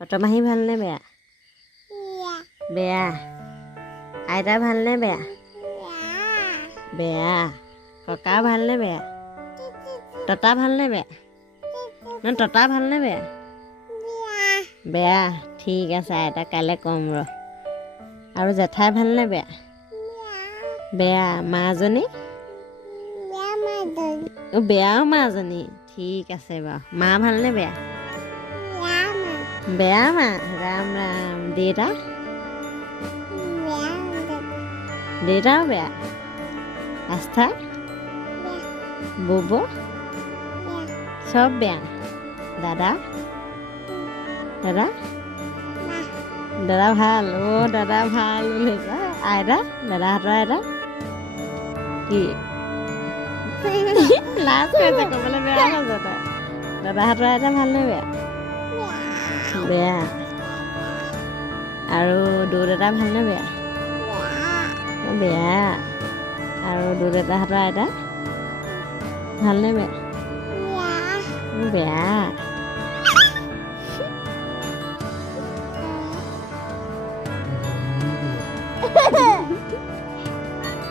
পটমাহী ভালনে বেয়া? বেয়া। আইতা ভালনে বেয়া? বেয়া। ককা ভালনে বেয়া? ততা ভালনে বেয়া? ততা ভালনে বেয়া? বেয়া। ঠিক আছে, আইতা কাইলৈ ক'ম ৰ। আৰু জেঠাই ভালনে বেয়া? বেয়া। মাজনী? বেয়াও মাজনী। ঠিক আছে বাৰু। মা ভালনে বেয়া? বেয়া মা। ৰাম ৰাম। দেউতা? দেউতাও বেয়া। আস্থা? বব? চব বেয়া। দাদা? দাদা? দাদা ভাল। দাদা ভাল বুলি কয়। আইতা? দাদাহঁতৰ আইতা? কি লাজ কৰিছে, ক'বলৈ বেয়া পাইছে তাই। দাদাহঁতৰ আইতা ভালনে বেয়া? বেয়া। আৰু দাদা ভালনে বেয়া? বেয়া। আৰু দাদাহঁতৰ আইতা ভালনে বেয়া? বেয়া।